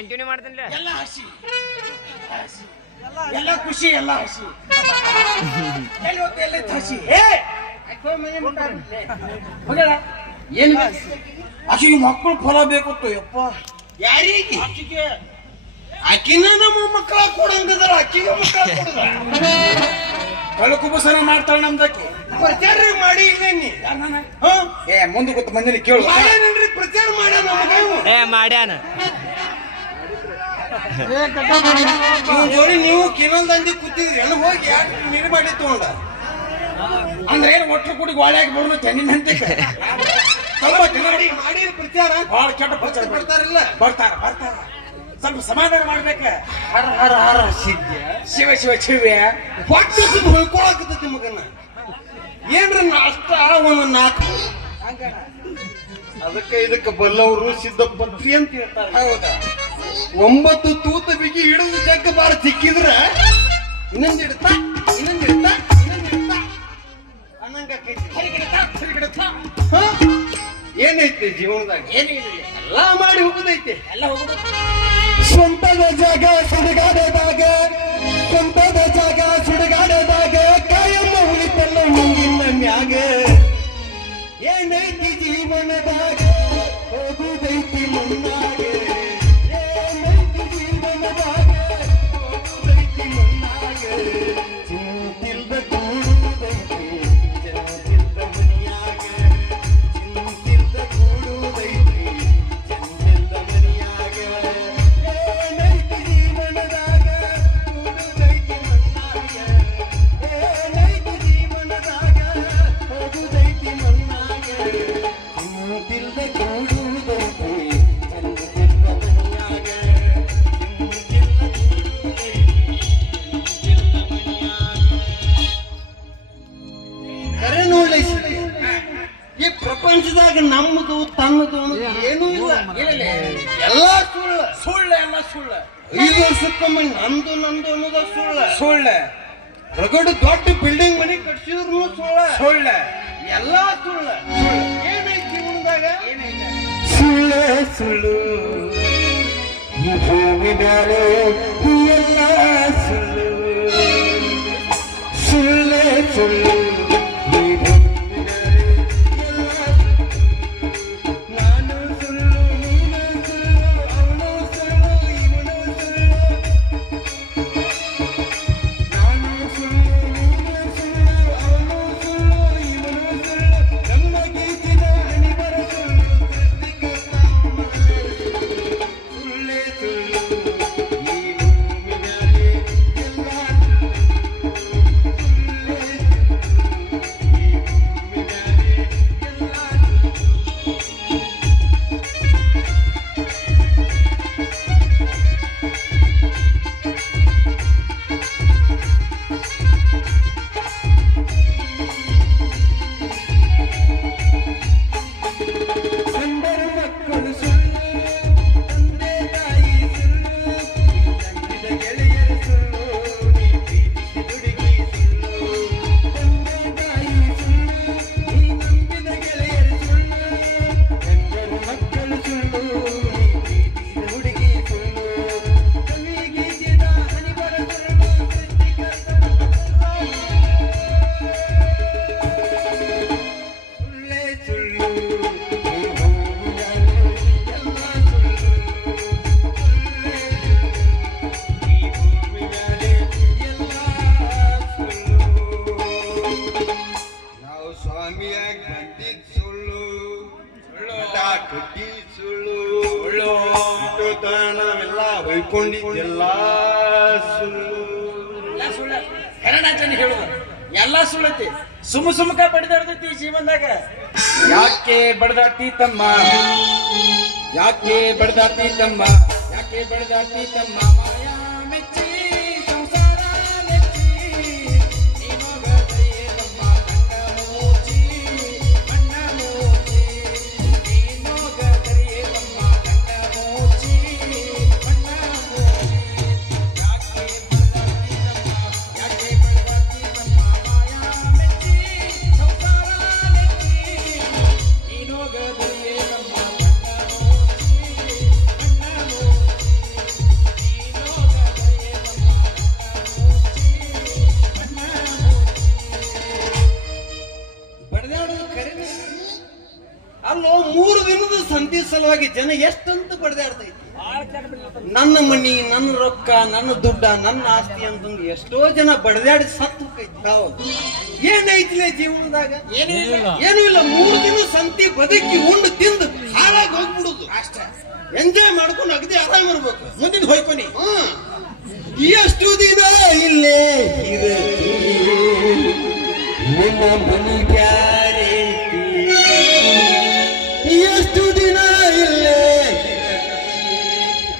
Continue ಮಾಡ್ತೀನಿ ಎಲ್ಲ ಹಸಿ ಎಲ್ಲ ಖುಷಿ ಎಲ್ಲ ಹಸಿ ಎಲ್ಲಿ ಹೋಗ್ತಾ ಎಲ್ಲ ಹಸಿ ಏನ್ ಆಕಿಗೆ ಮಕ್ಕಳು ಫಲ ಬೇಕತ್ತು ಯಪ್ಪ ಯಾರಿಗೆ ಆಕಿಗೆ ಆಕಿನ ನಮ್ಮ ಮಕ್ಕಳ ಕೊಡಂಗದಾರ ಆಕಿಗೆ ಮಕ್ಕಳ ಕೊಡದ ಕಳಕುಬಸನ ಮಾಡ್ತಾಳ ನಮ್ದಕ್ಕೆ ಪ್ರಚಾರ ಮಾಡಿ ಇಲ್ಲೇನಿ ಏ ಮುಂದೆ ಗೊತ್ತ ಮಂದಿನ ಕೇಳು ಪ್ರಚಾರ ಮಾಡ್ಯಾನ ಮಾಡ್ಯಾನ ಜೋಡಿ ನೀವು ಕಿನ್ನೊಂದ್ ಅಂದಿ ಕೂತಿದ್ರಿ ಏನು ಹೋಗಿ ಯಾಕೆ ನೀರು ಮಾಡಿ ತಗೊಂಡ ಅಂದ್ರೆ ಏನು ಒಟ್ಟರು ಕೂಡಿ ಗೋಳ್ಯಾಗಿ ಬಿಡೋದು ತೆನ್ನಿನ ಹಂತಕ್ಕೆ ಮಾಡಿ ಪ್ರಚಾರ ಬಹಳ ಕೆಟ್ಟ ಪ್ರಚಾರ ಬರ್ತಾರಲ್ಲ ಬರ್ತಾರ ಸ್ವಲ್ಪ ಸಮಾಧಾನ ಮಾಡ್ಬೇಕ ಹರ ಹರ ಹರ ಶಿವ ಶಿವ ಶಿವ ಹೊಟ್ಟು ಹೊಳ್ಕೊಳಕತ್ತೈತಿ ಮಗನ ಏನ್ರ ಅಷ್ಟ ಒಂದು 4 ಅದಕ್ಕೆ ಇದಕ್ಕೆ ಬಲ್ಲವರು ಸಿದ್ಧಪತ್ರಿ ಅಂತ ಹೇಳ್ತಾರೆ ಹೌದಾ 9 ತೂತ ಬಿಗಿ ಹಿಡಿದು ಜಗ್ಗ ಬಾರ ಸಿಕ್ಕಿದ್ರ ಇನ್ನೊಂದಿಡ್ತಾ ಏನೈತಿ ಜೀವನದಾಗ ಏನಿಲ್ಲ ಎಲ್ಲಾ ಮಾಡಿ ಹೋಗುದೈತಿ ಎಲ್ಲ ಹೋಗುದ ಸ್ವಂತದ ಜಾಗ ಸುಡುಗಾಡದಾಗ ಕಾಯಮ್ಮ ಉಳಿತಲ್ಲ ಮುಂದಿನ ಮ್ಯಾಗ ಏನೈತಿ ಜೀವನದಾಗ ಹೋಗುದೈತಿ ಮುನ್ನಾಗ ಏನೈತಿ ಜೀವನದಾಗ ಹೋಗುದೈತಿ ಮುನ್ನಾಗ ಚಿಂತಿಲ್ದ ಕೂಡುದೈತಿ ಚಂದಿಲ್ದ ಮನಿಯಾಗ ಚಿಂತಿಲ್ದ ಕೂಡುದೈತಿ ಚಂದಿಲ್ದ ಮನಿಯಾಗ ಏನೈತಿ ಜೀವನದಾಗ ಹೋಗುದೈತಿ ಮುನ್ನಾಗ ಏನೈತಿ ಜೀವನದಾಗ ಹೋಗುದೈತಿ ಮುನ್ನಾಗ ಚಿಂತಿಲ್ದ ಕೂಡುದೈತಿ ಚಂದಿಲ್ದ ಮನಿಯಾಗ ಕರೆ ನೋಡ್ಲಿ ಈ ಪ್ರಪಂಚದಾಗ ನಮ್ಮದು ತನ್ನದು ಏನೂ ಇಲ್ಲ ಎಲ್ಲ ಸುಳ್ಳು ಎಲ್ಲ ಸುಳ್ಳು 5 ವರ್ಷಕ್ಕೊಮ್ಮೆ ನಂದು ಅನ್ನೋದ ಸುಳ್ಳು ರಗಡು ದೊಡ್ಡ ಬಿಲ್ಡಿಂಗ್ ಮನೆ ಕಟ್ಸಿದ್ರು ಸುಳ್ಳು ಎಲ್ಲ ಸುಳ್ಳು ಏನೈತಿ ಜೀವನದಾಗ ಸುಳ್ಳು ಈ ಭೂಮಿ ಮೇಲೆ ಎಲ್ಲ ಸುಳ್ಳು ನಾನು ಸುಳ್ಳು ನೀನು ಸುಳ್ಳು ಅವನು ಸುಳ್ಳು ಇವನು ಸುಳ್ಳು ನಾನು ಸುಳ್ಳು ನೀನು ಸುಳ್ಳು ಅವನು ಸುಳ್ಳು ಇವನು ಸುಳ್ಳು ನಮ್ಮ ಗೀಚಿನ ಹಣಿಬರ ಸುಳ್ಳು ಸುಳ್ಳೇ ಸುಳ್ಳು ಈ ಭೂಮಿನಲ್ಲಿ ಎಲ್ಲ ಹೊಯ್ಕೊಂಡಿದ್ದೆಲ್ಲ ಹೇಳುದು ಎಲ್ಲ ಸುಳ್ಳತಿ ಸುಮ್ಮಕ ಬಡಿದಾಡ್ತೈತಿ ಜೀವನದಾಗ ಯಾಕೆ ಬಡದಾಡ್ತಿ ತಮ್ಮ ಯಾಕೆ ಬಡದಾಡ್ತಿ ತಮ್ಮ ಮಾಯಾ ಮೆಚ್ಚಿ ಸಂಸಾರ ಮೆಚ್ಚಿ ನೀನೋಗದೆಯೇ ನಮ್ಮ ಕಣ್ಣ ಮೂಚಿ ನೀನೋಗದೆಯೇ ನಮ್ಮ ಕಣ್ಣ ಮೂಚಿ ಯಾಕೆ ಬಡದಾಡ್ತಿ ತಮ್ಮ ಮಾಯಾ ಮೆಚ್ಚಿ ಸಂಸಾರ ಮೆಚ್ಚಿ ನೀನೋಗದೆಯೇ ನಮ್ಮ ಕಣ್ಣ ಮೂಚಿ ಬಡದಾಡೋದು ಕರೆ ಅಲ್ಲೋ 3 ದಿನದ ಸಂತಿ ಸಲುವಾಗಿ ಜನ ಎಷ್ಟಂತ ಬಡದಾಡ್ತೈತಿ. ನನ್ನ ಮನಿ, ನನ್ನ ರೊಕ್ಕ, ನನ್ನ ದುಡ್ಡ, ನನ್ನ ಆಸ್ತಿ ಅಂತಂದು ಎಷ್ಟೋ ಜನ ಬಡದಾಡಿ ಸತ್ತು ಹೋಗೈತಿ. ಹೌದು, ಏನೈತಿಲೆ ಜೀವನದಾಗ? ಏನೂ ಇಲ್ಲ. 3 ದಿನ ಸಂತಿ ಬದುಕಿ ಉಂಡು ತಿಂದು ಹಾಳಾಗಿ ಹೋಗ್ಬಿಡುದು ಅಷ್ಟೇ. ಎಂಜಾಯ್ ಮಾಡ್ಕೊಂಡು ಅಗದಿ ಆರಾಮ್ ಇರ್ಬೇಕು. ಮುಂದಿನ ಹೋಯ್ಕೊನಿ. ಎಷ್ಟು ದಿನ ಇಲ್ಲೇ ನಿಮ್ಮ ಮನೆ ಗ್ಯಾರಂಟಿ, ಎಷ್ಟು ದಿನ ಇಲ್ಲೇ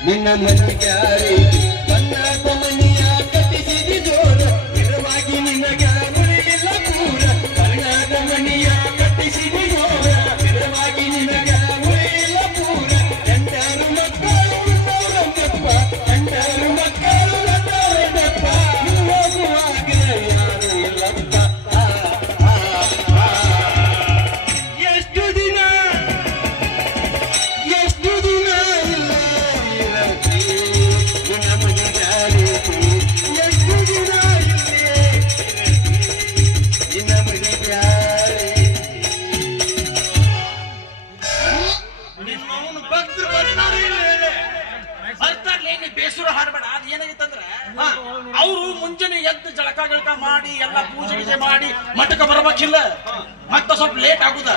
ನಿನ್ನ ಮನೆ ಗ್ಯಾರಂಟಿ. ಬಣ್ಣದ ಮನೆಯ ಕಟ್ಟಿಸಿದ ಜೋರ ಸ್ಥಿರವಾಗಿ ನಿನಗ ಉಳಿದಿಲ್ಲ ಪೂರ. ಬಣ್ಣದ ಮನೆಯ ಕಟ್ಟಿಸಿದ ಜೋರ ಸ್ಥಿರವಾಗಿ ನಿನಗ ಉಳಿದಿಲ್ಲ ಪೂರ. ಎಂಟರು ಮಕ್ಕಳು ರಂಗಪ್ಪ, ಎಂಟರು ಮಕ್ಕಳು ರಂಗಪ್ಪ, ಹೋಗುವಾಗ ಯಾರು ಇಲ್ಲಪ್ಪ. ಎಷ್ಟು ದಿನ ಇಲ್ಲ ನಿನ್ನ ಮನೆ ಗ್ಯಾರಂಟಿ, ಎಷ್ಟು ದಿನ ಇಲ್ಲೇ ನಿನ್ನ ಮನೆ ಗ್ಯಾರಂಟಿ. ನಿಮ್ಮವನು ಭಕ್ತರು ಬರ್ತಾರ್ಲೇ, ನೀ ಬೇಸರ ಹಾಡ್ಬೇಡ. ಅದ್ ಏನಾಗಿತ್ತಂದ್ರ ಅವರು ಮುಂಜಾನೆ ಎದ್ದು ಜಳಕ ಗಳಕ ಮಾಡಿ ಎಲ್ಲ ಪೂಜೆ ಗೀಜೆ ಮಾಡಿ ಮಠಕ್ಕೆ ಬರ್ಬೇಕಿಲ್ಲ, ಮತ್ತ ಸ್ವಲ್ಪ ಲೇಟ್ ಆಗುದ.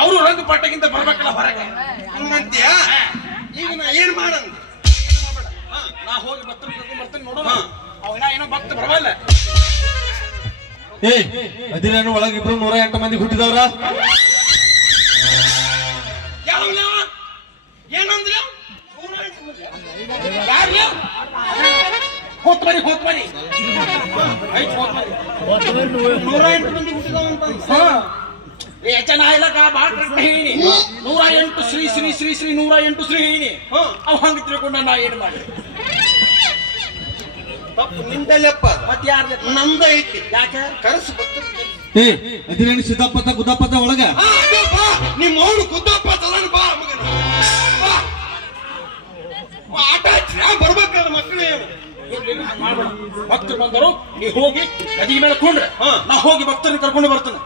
ಅವರು ರಂಗಪಟ್ಟಗಿಂತ ಬರ್ಬೇಕಲ್ಲ ಹೊರಗೆ. ಹಂಗಂತ್ಯ? ಈಗ ನಾ ಏನ್ ಮಾಡಂದ? ನಾ ಹೋಗಿ ಭಕ್ತರು ಕರ್ಕೊಂಡ್ ಬರ್ತೀನಿ, ನೋಡೋಣ. ಅವನ ಏನೋ ಭಕ್ತ ಬರವಲ್ಲ. ಅದಿರೇನು ಒಳಗೆ ಇಬ್ರು 108 ಮಂದಿ ಹುಟ್ಟಿದವ್ರ? ಏನಂದ್ರ ಹೋತ್ ಬರಿ 108 ಮಂದಿ ಹುಟ್ಟಿದವಂತ. ಹೆಚ್ಚನ ಇಲ್ಲಕ ಬಾಳ ಕರೆಕ್ಟ್ ಹೇಳಿನಿ. 108 ಶ್ರೀ ಶ್ರೀ ಶ್ರೀ ಶ್ರೀ 108 ಶ್ರೀ ಹೇಳಿನಿ. ಅವ್ ಹಂಗ ತಿಳ್ಕೊಂಡ ನಾ ಏನ್ ಮಾಡಿ? ತಪ್ಪು ನಿಂದಲ್ಲಪ್ಪ. ಮತ್ತೆ ಯಾರ ನಮ್ದ ಐತಿ. ಯಾಕೆ ಕರ್ಸು ಅದಿರೇನು ಸಿದ್ದಪ್ಪತ್ತ ಗುದ್ದಪ್ಪತ್ತ ಒಳಗ? ನಿಮ್ಮ ಅವನು ಗುದ್ದಪ್ಪತ್ತ ಬಾ ಮಗನ, ಆಟ ಬರ್ಬೇಕಾದ್ರೆ ಮಕ್ಕಳೇ ಮಾಡ್ಬೇಡ. ಭಕ್ತರು ಬಂದರು, ನೀ ಹೋಗಿ ಗದಿ ಮೇಲೆ ಕೊಂಡ್ರೆ ನಾ ಹೋಗಿ ಭಕ್ತರನ್ನ ಕರ್ಕೊಂಡು ಬರ್ತೇನೆ.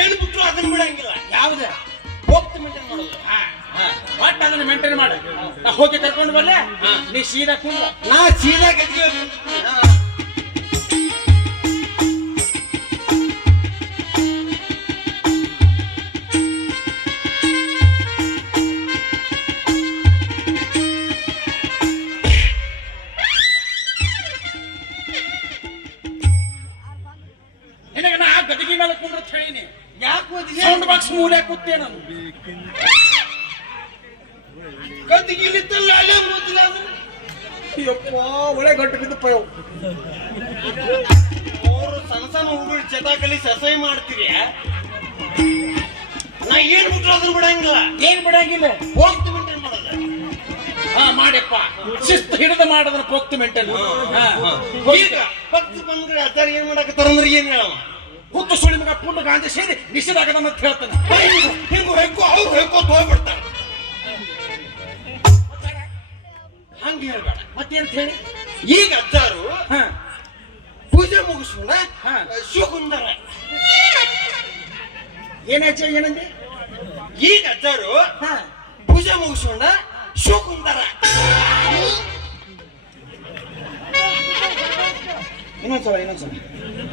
ಏನ್ ಬಿಟ್ರು ಅದನ್ನ ಬಿಡಂಗಿಲ್ಲ. ಯಾವ್ದು ಹೋಗ್ತ ಮೇಂಟೈನ್ ಮಾಡೋದು, ಒಟ್ಟು ಅದನ್ನ ಮೇಂಟೈನ್ ಮಾಡ. ನಾ ಹೋಗಿ ಕರ್ಕೊಂಡು ಬರ್ಲೆ, ನೀ ಸೀದಾ ಕುಂದ್ರ, ನಾ ಸೀದಾ ಗದಿಗೆ ಗದಿಗೆ ಮೇಲೆ ಕುಂದ್ರ ಹೇಳಿನಿ. ಯಾಕೆ ಸೌಂಡ್ ಬಾಕ್ಸ್ ಮೂಲೆ ಕೂತೇ ನಾನು ಗದಿಗಿಲಿತ್ತಲ್ಲ ಅಲ್ಲೇ ಗೊತ್ತಿಲ್ಲ. ಅಯ್ಯಪ್ಪ ಒಳ್ಳೆ ಗಂಟು ಬಿದ್ದಪ್ಪ. ಅವರು ಸಣ್ಣ ಸಣ್ಣ ಹುಡುಗರು ಚಟಾಕಲಿ ಸಸೈ ಮಾಡ್ತೀರಿ. ನಾ ಏನ್ ಬಿಟ್ರು ಅದನ್ನ ಬಿಡಂಗಿಲ್ಲ. ಏನ್ ಬಿಡಂಗಿಲ್ಲ? ಹೋಗ್ತು ಮೇಂಟೈನ್ ಮಾಡೋದ. ಮಾಡಪ್ಪ, ಶಿಸ್ತು ಹಿಡಿದ ಮಾಡೋದ್ರ ಹೋಗ್ತು ಮೇಂಟೈನ್. ಈಗ ಭಕ್ತಿ ಬಂದ್ರೆ ಆಚಾರ ಏನ್ ಮಾಡಕತ್ತಾರಂದ್ರೆ ಏನ್ ಹೇಳ? ಹುತ್ತು ಸುಳಿ ಮಗ ಪುಣ್ಣ ಗಾಂಜೆ ಸೇರಿ ನಿಷೇಧ ಆಗದಂತ ಹೇಳ್ತಾನೆ. ಹಿಂಗು ಹೆಂಗು ಅವ್ರು ಹೆಂಗೋತ್ ಹೋಗ್ಬಿಡ್ತಾರೆ. ಹಂಗ ಹೇಳ್ಬೇಡ. ಮತ್ತೇಂತ ಹೇಳಿ? ಈಗ ಅಜ್ಜಾರು ಪೂಜೆ ಮುಗಿಸ್ಕೊಂಡ ಶಿವಕುಂದರ ಏನಾಚೆ ಏನಂದೆ? ಈಗ ಅಜ್ಜಾರು ಪೂಜೆ ಮುಗಿಸ್ಕೊಂಡ ಶಿವಕುಂದರ. ಇನ್ನೊಂದ್ಸಲ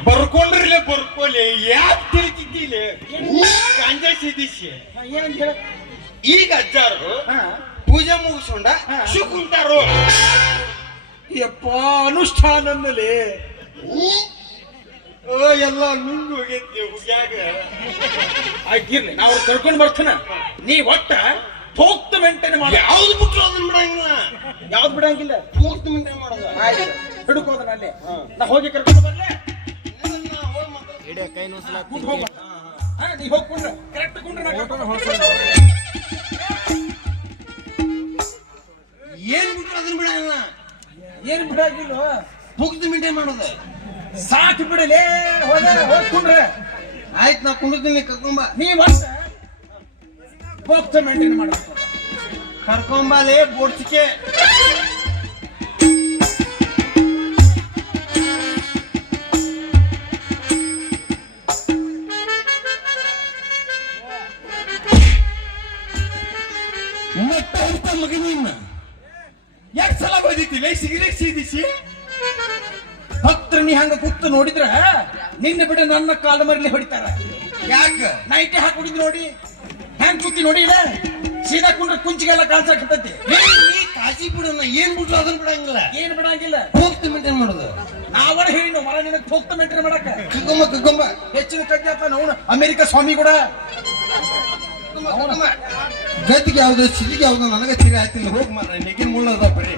ಬರ್ಕೊಂಡ್ರಿಲೆ ಬರ್ಕೋಲೆ. ಯಾಕೆ ತಿಳಿತಿದ್ದಿಲ್ಲ ಗಾಂಜಾ ಸಿದಿಸಿ? ಏನಂತ ಹೇಳ? ಈಗ ಅಜ್ಜಾರು ಪೂಜೆ ಮುಗಿಸ್ಕೊಂಡ ಶಿವಕುಂತಾರು. ಯಪ್ಪ ಅನುಷ್ಠಾನಲ್ಲೇ ಎಲ್ಲ ನುಂಗು ಹೋಗೈತಿ ಹುಗ್ಯಾಗ. ಆಗಿರ್ಲಿ, ನಾವು ಕರ್ಕೊಂಡು ಬರ್ತಾನ. ನೀ ಒಟ್ಟ ಹೋಗ್ತ ಮೇಂಟೈನ್ ಮಾಡ. ಯಾವ್ದು ಬಿಟ್ರು ಅದನ್ನ ಬಿಡಂಗಿಲ್ಲ. ಯಾವ್ದು ಬಿಡಂಗಿಲ್ಲ? ಹೋಗ್ತ ಮೇಂಟೈನ್ ಮಾಡೋದು. ಆಯ್ತು, ಹಿಡ್ಕೋದನ ಅಲ್ಲೇ. ನಾ ಹೋಗಿ ಕರ್ಕೊಂಡು ಬರ್ಲೆ. ಕೈ ಹೋಗ. ನೀ ಹೋಗ್ಕೊಂಡ್ರೆ ಕರೆಕ್ಟ್ ಕೊಂಡ್ರೆ ಏನ್ ಬಿಟ್ರು ಅದನ್ನ ಬಿಡಂಗಿಲ್ಲ. ಏನ್ ಬಿಡಂಗಿಲ್ಲ? ಹೋಗ್ತ ಮೇಂಟೈನ್ ಮಾಡೋದು. ಸಾಕು ಬಿಡಲೇ. ಹೋಗ್ಕೊಂಡ್ರೆ ಆಯ್ತು, ನಾ ಕುಂಡಿದ್ದೀನಿ, ಕರ್ಕೊಂಬ. ನೀ ಹೋಗ್ತ ಮೇಂಟೈನ್ ಮಾಡ್ಬೇಕು. ಕರ್ಕೊಂಬಲೇ ಬೋಡ್ಸಿಕೆ. ನೀ ಹಂಗ ಕೂತು ನೋಡಿದ್ರ ನಿನ್ನ ಬಿಡ ನನ್ನ ಕಾಲ ಮರಲಿ ಹೊಡಿತಾರ. ಯಾಕ ನೈಟಿ ಹಾಕೊಂಡಿದ್ ನೋಡಿ ಹೆಂಗ್ ಕೂತಿ ನೋಡಿ ಇಲ್ಲ ಸೀದಾ ಕುಂಡ್ರ ಕುಂಚಿಗೆಲ್ಲ ಕಾಣಿಸಾಕತ್ತೈತಿ. ನೀ ಕಾಜಿ ಬಿಡೋಣ ಏನ್ ಬಿಡ್ಲು ಅದನ್ನ ಬಿಡಂಗಿಲ್ಲ. ಏನ್ ಬಿಡಂಗಿಲ್ಲ, ಹೋಗ್ತಿ ಮೇಂಟೈನ್ ಮಾಡೋದು. ನಾವರ ಹೇಳಿ ಮರ ನಿನಗ್ ಹೋಗ್ತಾ ಮೇಂಟೈನ್ ಮಾಡಕ ಕಗ್ಗೊಂಬ ಹೆಚ್ಚಿನ ಕಜ್ಜಿ ಆತ ನಾವು ಅಮೆರಿಕ ಸ್ವಾಮಿ ಕೂಡ ಗದ್ದಿಗೆ ಯಾವ್ದು ಸಿಲಿಗೆ ಯಾವ್ದು ನನಗೆ ತಿಳಿ ಆಯ್ತಿಲ್ಲ. ಹೋಗ್ ಮಾರ ನೆಗಿನ ಮುಳ್ಳದ ಬರ್ರಿ.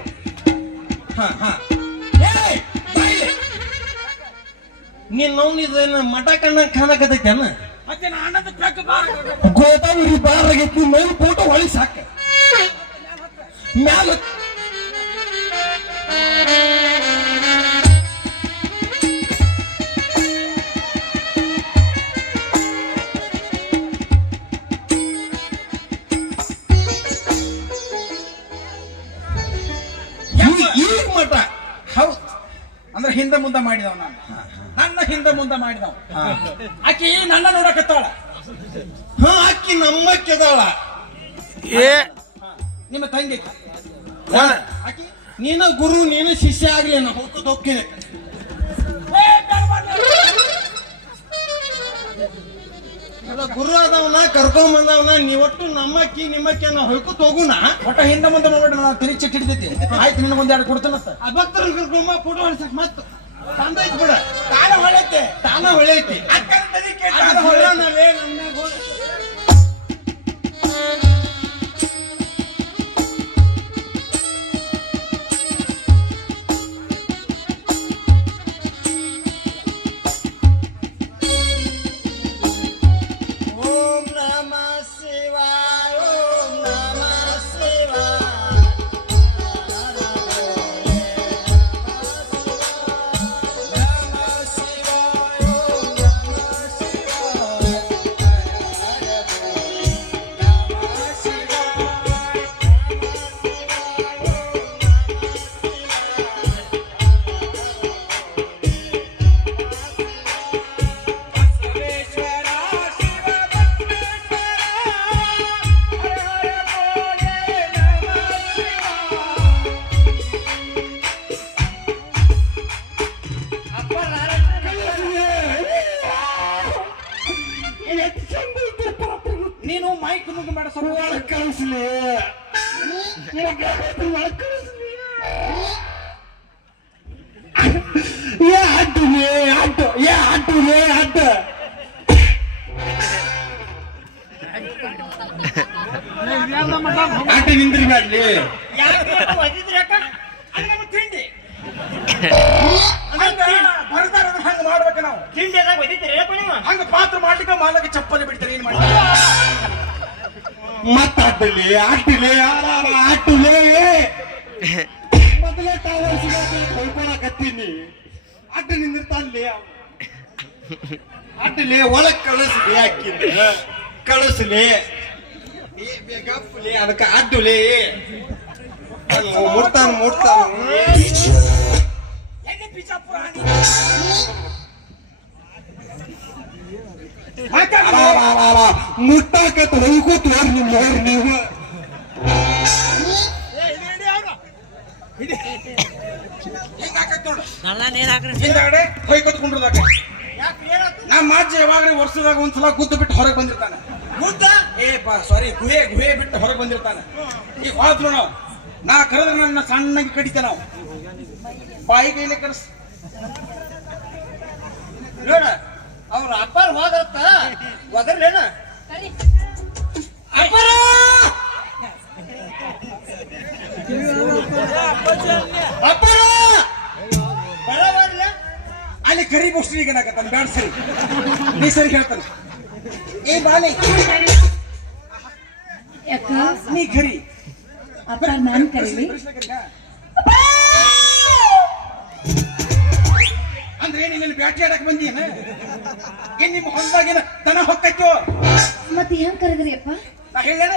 ನೀನ್ ನೋಡಿದ ಮಠ ಕಣ್ಣ ಕಾಣಕತೈತಿ ಅನ್ನ ಮತ್ತೆ ನಾನದ ಬೆಕ್ಕ ಬಾರ ಗೋದಾವರಿ ಬಾರಾಗೈತಿ. ಮೈ ಫೋಟೋ ಹೊಳಿ ಸಾಕ ಮ್ಯಾಲ ಈಗ ಮಠ. ಹೌದು ಅಂದ್ರೆ ಹಿಂದೆ ಮುಂದೆ ಮಾಡಿದವ ನಾನು, ನನ್ನ ಹಿಂದೆ ಮುಂದೆ ಮಾಡಿದವ. ಆಕಿ ನನ್ನ ನೋಡಕತ್ತಾಳ. ಅಕ್ಕಿ ನಮ್ಮಕ್ಕೆದಾಳ. ನಿಮ್ಮ ತಂಗಿ ಆಕಿ ನೀನ ಗುರು ನೀನು ಶಿಷ್ಯ ಆಗ್ಲಿ ನಾ ಹೋಗ್ಕೋತ ಹೋಗ್ತೀನಿ. ಗುರು ಅದವನ ಕರ್ಕೊಂಡ್ ಬಂದವನ ನೀವಟ್ಟು ನಮ್ಮಕ್ಕಿ ನಿಮ್ಮಕ್ಕಿ ನಾವು ಹೊಯ್ಕೋತ ಹೋಗುಣ. ಒಟ್ಟ ಹಿಂದೆ ಮುಂದೆ ನೋಡಿ ನಾನು ತಿರುಗಿ ಚಿಟ್ಟಿ ಹಿಡಿದೈತಿ. ಆಯ್ತು ನಿನಗೊಂದ್ ಎರಡು ಕೊಡ್ತೇನತ್ತ. ಆ ಭಕ್ತರ ಕರ್ಕೊಂಬ ಫೋಟೋ ಹೊಡ್ಸಕ್ ಮತ್ತ ತಂದೈತಿ ಬಿಡ. ತಾನ ಹೊಳೈತೆ ತಾನ ಹೊಳೆೈತಿ. ಹೊಳನಲ್ಲೇ ನಮ್ನಾಗ ಹೋದ. ಓಂ ನಮಃ ಶಿವಾಯ ಓಂ ನಮಃ ಶಿವಾಯ. ನೀನು ಮೈಕ್ ಮುಗಿ ಬೇಡ ಸ್ವಲ್ಪ ಒಳಗ್ ಕಳಿಸ್ಲಿ. ಆಟ ನಿಂದ್ರಿ ಮಾಡ್ಲಿ. ತಿಂಡಿ ಬರ್ತಾರ ಹಂಗ ಮಾಡ್ಬೇಕ ನಾವು. ಹಂಗ ಪಾತ್ರ ಮಾಡ್ಲಿಕ್ಕೆ ಮಾಲಕ್ಕೆ ಚಪ್ಪಲಿ ಬಿಡ್ತಾರೆ. ಏನ್ ಮಾಡ್ತಾರೆ ಮತ್ತಾಟಲಿ ಆಟಿಲೆ ಆಟುಲೆ ಮೊದಲೇ ಟವರ್ ಹೊಯ್ಕೊಳಕತ್ತೀನಿ. ಆಟ ನಿಂದಿರ್ತಾನಲ್ಲಿ ಆಟಲೆ ಒಳಗ್ ಕಳಿಸ್ಲಿ. ಹಾಕಿಲ್ಲ ಕಳಿಸ್ಲಿ ಬೇಗಪ್ಪಲಿ ಅದಕ್ಕೆ ಅಡ್ಡುಲಿ ಮುಡ್ತಾನ ಎಲ್ಲಿ ಬಿಜಾಪುರ ಮುಟ್ಟಾಕತ್ ಹೊಯ್ಕೋತ ನೀವು ಹಿಂದಾಗಡೆ ಹೊಯ್ಕೊತ್ ಕುಂಡ್ರದಾಗ ನಮ್ಮ ಅಜ್ಜ ಯಾವಾಗ್ಲೂ ವರ್ಷದಾಗ ಒಂದ್ಸಲ ಗುದ್ದು ಬಿಟ್ಟು ಹೊರಗೆ ಬಂದಿರ್ತಾನೆ. ಗುಹೆ ಬಿಟ್ಟು ಹೊರಗೆ ಬಂದಿರ್ತಾನೆ. ಈಗ ಹೋದ್ರು ನಾವು ನಾ ಕರೆದ್ರೆ ನನ್ನ ಸಣ್ಣಗೆ ಕಡಿತೆ ನಾವು ಬಾಯಿ ಕೈಲಿ ಕರೆಸ್ ನೋಡ ಅವ್ರ ಅಪ್ಪಾರ ಹೋದತ್ತ ಒದರ್ಲೇನ ಅಪ್ಪಾರ ಅಪ್ಪಾರ ಬರವಲ್ಲ ಅಲ್ಲಿ ಕರಿ ಬೋಸ್ಟ್ರಿ ಈಗ ನಾಕತ್ತಾನ ಬ್ಯಾಡ ಸರಿ ನೀ ಸರಿ ಹೇಳ್ತಾನೆ. ಏ ಬಾಲೆ ಯಾಕ ನೀ ಕರಿ ಅಪ್ಪ ನಾನ್ ಕರೀಲಿ ಅಂದ್ರೆ ನೀನು ಬ್ಯಾಟಿ ಆಡಕ್ ಬಂದೀನ ಏನ್ ನಿಮ್ಮ ಹೊಂದಾಗೇನ ದನ ಹೊಕ್ಕೈತೋ ಮತ್ತೆ ಏನ್ ಕರೆದ್ರಿ ಅಪ್ಪ? ನಾ ಹೇಳೇನ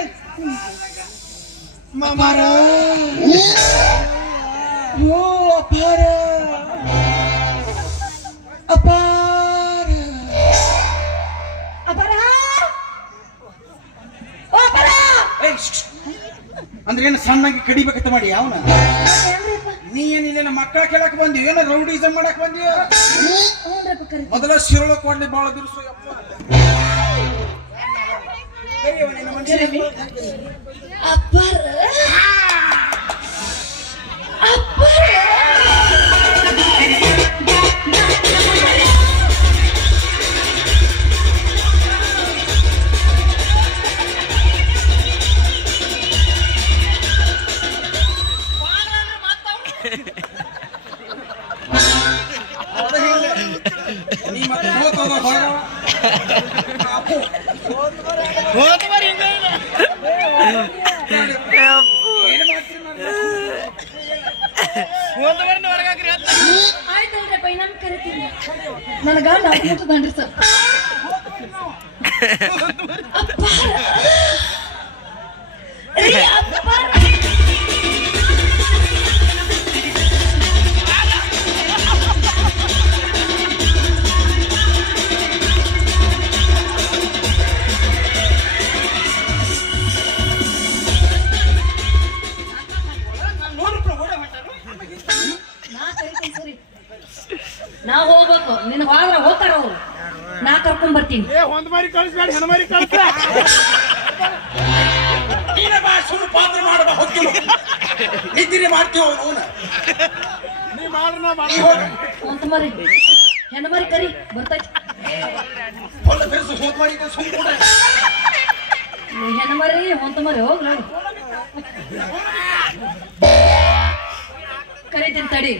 ಮಾಮಾರ ಓ ಅಪಾರ ಅಪಾರ ಅಪರ ಓ ಅಪರ ಅಂದ್ರೆ ಏನು ಸಣ್ಣಾಗಿ ಕಡಿಬೇಕಂತ ಮಾಡಿ ಅವನ ಏನ್ರಿಪ್ಪ? ನೀ ಏನಿಲ್ಲ ನಮ್ಮ ಮಕ್ಕಳ ಕೇಳಕ್ ಬಂದಿ ಏನೋ ರೌಡಿಸಮ್ ಮಾಡಕ್ ಬಂದಿ ಹ್ಞೂನ್ರಪ್ಪ ಕರಿತೀನಿ. ಮೊದಲ ಶಿರೋಳ ಕೊಡ್ಲಿ ಬಾಳ ಬಿರುಸು ಯಪ್ಪ ಕರೀರಿ. ಅಪ್ಪಾರ ಅಪ್ಪಾರ ನೀ ಮತ್ತೆ ಹೋಗ್ತದ ಹೊರ ಆಯ್ತಲ್ರಪ್ಪ ಇನ್ನೊಂದು ಕರಿತೀನಿ. ನನ್ನ ಗಂಡ ಮುಟ್ಟದನ್ರಿ ಸರ್. ಅಪ್ಪಾರ ರೀ ಅಪ್ಪಾರ ನಾ ಹೋಗ್ಬೇಕು ನಿನ್ನ ಹೋದ್ರ ಹೋಗ್ತಾರ ಅವ್ರು ನಾ ಕರ್ಕೊಂಡ್ ಬರ್ತೀನಿ. ನೀನೇ ಬಾ ಸುಮ್ಮನೆ ಪಾತ್ರ ಮಾಡಬ ಹೊತ್ತಿಲು ಇದ್ದಿರಿ ಮಾಡ್ತೀವಿ ಅವನು ಅಂತ ಮರಿ ಹೆಣ್ಣು ಮರಿ ಕರಿ ಬರ್ತೈತಿ. ಹೊಲ ಬೆರೆಸು ಹೋದ್ ಮಾಡಿ ಸುಮ್ಮನೆ ಹೆಣ್ಣು ಮರಿ ಹೊಂತ ಮರಿ ಹೋಗ್ ನೋಡಿ ಕರಿತೀನಿ ತಡಿ.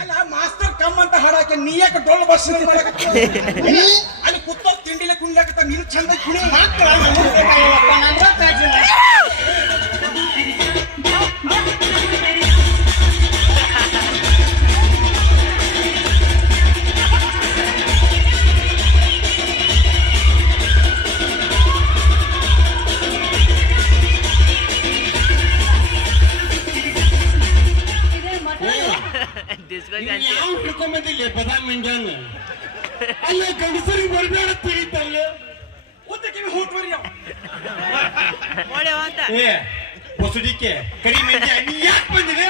ಅಲ್ಲ ಮಾಸ್ತರ್ ಕಮ್ ಅಂತ ಹಾಡಾಕೆ ನೀ ಯಾಕೆ ಡೊಳ್ಳು ಬಸ್ ಅಲ್ಲಿ ಕುತ್ತ ತಿಂಡಿಲೆ ಕುಣಿಯಾಕತ್ತ ನೀನು ಚಂದ ಕುಣಿ ಮಕ್ಕಳ ಯಾವ ಹಿಡ್ಕೊಂಬಂದಿಲ್ಲ ಬದಾಮ್ ಮಂಜಾನ ಅಲ್ಲ ಗಂಡಸರಿಗೆ ಬರ್ಬೇಡ ತಿಳಿತಲ್ಲ ಊಟಕ್ಕೆ ಹೋಟ್ ಬರಿ ಏ ಬಸುಡಿಕೆ ಕಡಿಮೆ ನೀ ಯಾಕೆ ಬಂದಿದೆ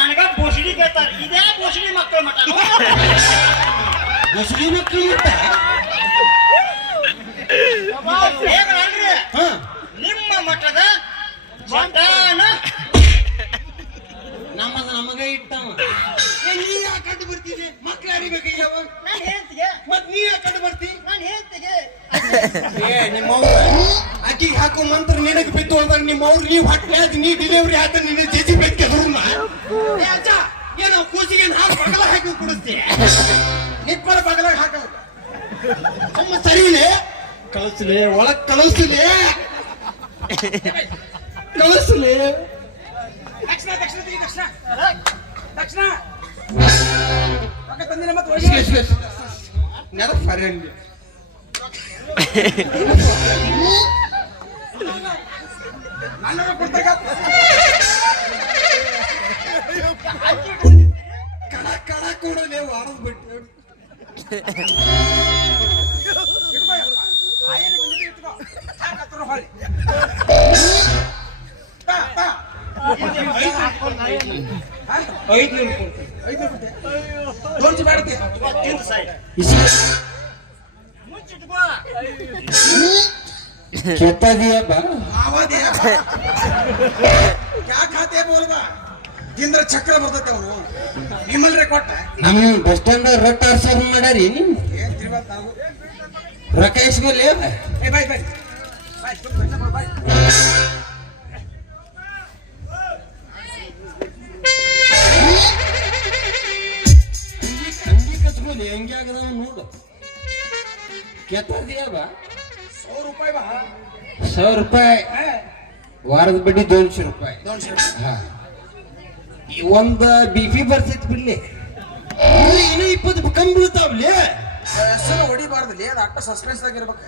ನನಗ ಬೋಸಡಿ ಕೇಳ್ತಾರ ಇದೇ ಬೋಸಡಿ ಮಕ್ಕಳ ಮಠ ಬಸುಡಿ ಮಕ್ಕಳು ಮಟ್ಟ ಹೇಗಲ್ರಿ ಹಾ ನಿಮ್ಮ ಮಠದ ಮಠನ ನಮಗ ಇಟ್ಟವ ನೀ ಯಾಕೆ ಅಡ್ಡು ಬರ್ತಿದ್ದಿ ಮಕ್ಳು ಯಾರಿಬೇಕಾಗ್ಯಾವ ನಾನು ಹೇಳ್ತಿಗೆ ಮತ್ ನೀ ಯಾಕೆ ಅಡ್ಡು ಬರ್ತಿ ನಾನು ಹೇಳ್ತಿಗೆ ಏ ನಿಮ್ಮವ್ವ ಅಕ್ಕಿಗೆ ಹಾಕೋ ಮಂತ್ರ ನಿನಗೆ ಬಿದ್ದು ಅಂದಾಗ ನಿಮ್ಮವ್ರು ನೀವು ಹಾಕಿ ನೀ ಡೆಲಿವರಿ ಆತ ನಿನ್ನ ಜೆಜಿ ಬೇಕೆ ದುರ್ನ ಅಜ್ಜ ಏನೋ ಕೂಸಿಗೆ ಹಾಕಿ ಬಗಲ ಹಾಕಿ ಕುಡಿಸ್ತಿ ನಿಪ್ಪಳ ಬಗಲಾಗ ಹಾಕಲ್ಲ ಅಮ್ಮ ಸರಿನೇ ಕಳಿಸ್ಲಿ ಒಳಗ್ ಕಳಿಸ್ಲಿ ಕಳಿಸ್ಲಿ ತಕ್ಷಣ ತಕ್ಷಣ ತೆಗಿ ತಕ್ಷಣ ತಕ್ಷಣ ರೊಕ್ಕ ತಂದಿನ ಮತ್ತೆ ಒಳಗೆ ನೆರ ಫರಂಡಿ ಅಣ್ಣರ ಕೊಡ್ತಾಗ ಕಡ ಕಡ ಕೂಡಲೇ ವಾರದ ಬಿಟ್ಟು ಆಯರು ಬಂದಿದ್ದು ಇಟ್ಕೋ ಹಾಕತ್ತರ ಹೊಳ್ಳಿ ದೋನ್ಸಿ ಬೇಡತಿ ಮುಚ್ಚಿಟ್ಕೋ कहता दिया बा आवाज दिया क्या खाते बोल बा ಗಿಂದ್ರ ಚಕ್ರ ಬರ್ತೈತೆ ಅವನು ನಿಮ್ಮಲ್ರೆ ಕೊಟ್ಟ ನಮ್ ಬಸ್ ಸ್ಟ್ಯಾಂಡ್ ರೊಟ್ಟ ಆರ್ಸರ್ ಮಾಡ್ಯಾರಿ ನೀವು ಏನ್ ತಿರ್ಗಾತ್ ನಾವು ರೊಕ್ಕ ಇಸ್ಕೊಲ್ಲಿ ಏ ಬಾಯ್ ಬಾಯ್ ಬಾಯ್ ಹೆಂಗೆ ಆಗದವ ನೋಡು ಕೆತ್ತದಿಯವ 100 ರೂಪಾಯಿ ಬಾ 100 ರೂಪಾಯಿ ವಾರದ ಬಡ್ಡಿ 200 ರೂಪಾಯಿ 200 ಹಾ ಒಂದ ಬಿಪಿ ಬರ್ತೈತಿ ಬಿಡ್ಲಿ ಇನ್ನೂ 20 ಕಮ್ಮಿ ಬೀಳ್ತಾವ್ಲಿ ಹೆಸರು ಹೊಡಿಬಾರ್ದಲ್ಲಿ ಅದು ಅಟ್ಟ ಸಸ್ಪೆನ್ಸ್ ಆಗಿರ್ಬೇಕು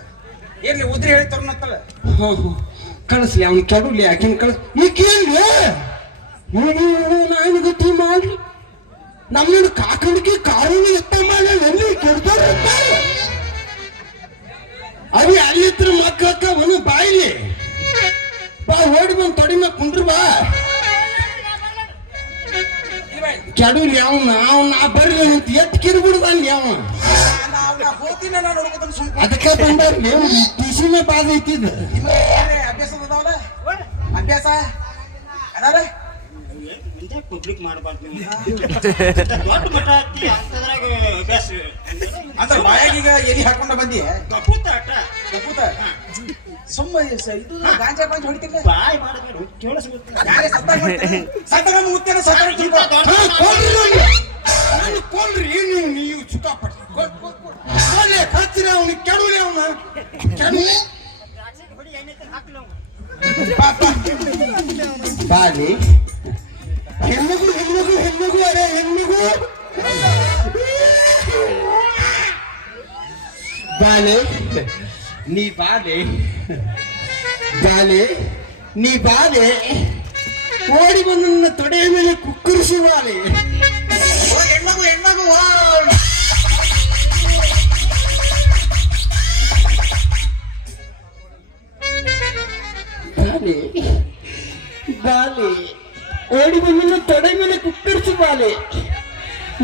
ಇರ್ಲಿ ಉದ್ರಿ ಹೇಳ್ತಾರನ್ನತ್ತಲ್ಲ ಕಳಿಸ್ಲಿ ಅವ್ನು ಕೆಡಲಿ ಆಕಿನ ಕಳಿಸ್ ಈ ಕೇಳಿ ನಾನು ಗತಿ ಮಾಡ್ಲಿ ನಮ್ಮನ್ನು ಕಾಕಣಿಕೆ ಕಾರಣ ಎತ್ತ ಮಾಡಿ ಎಲ್ಲಿ ಕೆಡ್ತಾರ ಅವಿ ಅಲ್ಲಿ ಹತ್ರ ಮಕ್ಕ ಅವನು ಬಾಯಿಲಿ ಬಾ ಓಡಿ ಬಂದು ತೊಡಿ ಮ್ಯಾಗ ಕುಂಡ್ರು ಬಾ ಕೆಡಲಿ ಅವನ ನಾ ಬರ್ಲಿ ಅಂತ ಎತ್ತು ಕಿರ್ಬಿಡ್ದಾನ್ಲಿ ಅವ ಹೋಗ್ತೀನಿ ನಾನು ನೋಡ್ಕೊತಾನೆ ಸುಮ್ಮನೆ ಅದಕ್ಕೆ ಬಂದಾರ್ಲಿ ಟಿಸಿನ ಬಾದ ಐತಿದ್ ಅಭ್ಯಾಸ ಅದಾವಲ್ಲ ಅಭ್ಯಾಸ ಅದಾರ ಪಬ್ಲಿಕ್ ಮಾಡಬಾರ್ದು ದೊಡ್ಡ ಮಠ ಹತ್ತಿ ಅಂತದ್ರಾಗ ಅಭ್ಯಾಸ ಅಂದ್ರೆ ಬಾಯಾಗೀಗ ಎಲ್ಲಿ ಹಾಕೊಂಡ ಬಂದಿ ಕಪ್ಪುತ್ತ ಅಟ್ಟ ಕಪ್ಪುತ ಸುಮ್ಮ ಇದು ಗಾಂಜಾ ಪಾಂಜ್ ಹೊಡಿತಿಲ್ಲ ಬಾಯ್ ಮಾಡಬೇಡ ಕೇಳಿಸ್ಬಿಡ್ತೀನಿ ಯಾರೇ ಸತ್ತಾಗ ಮುತ್ತೇನ ಸತ್ತಾಗ ಕೊಲ್ರಿ ನೀವು ಚುಕಾಪಟ್ಟಿ ಕೊಲ್ಲೆ ಹಚ್ಚಿರ ಅವನಿಗೆ ಕೆಡಲಿ ಅವನ ಹೊಡಿ ಏನೈತೆ ಹಾಕ್ಲಿ ಬಾಲಿ ಹೆಣ್ಣಿಗೂ ಅರೆ ಹೆಣ್ಣಿಗೂ ಬಾಲೆ ನೀ ಬಾಲೆ ನೀ ಬಾಲೆ ಓಡಿ ಬಂದು ನನ್ನ ತೊಡೆಯ ಮೇಲೆ ಕುಕ್ಕರಿಸಿ ಬಾಲೆ ಹೆಣ್ಣಗು ಬಾಲೆ ಓಡಿ ಬಂದು ತೊಡೆ ಮೇಲೆ ಕುಕ್ಕರಿಸಿ ಬಾಲೆ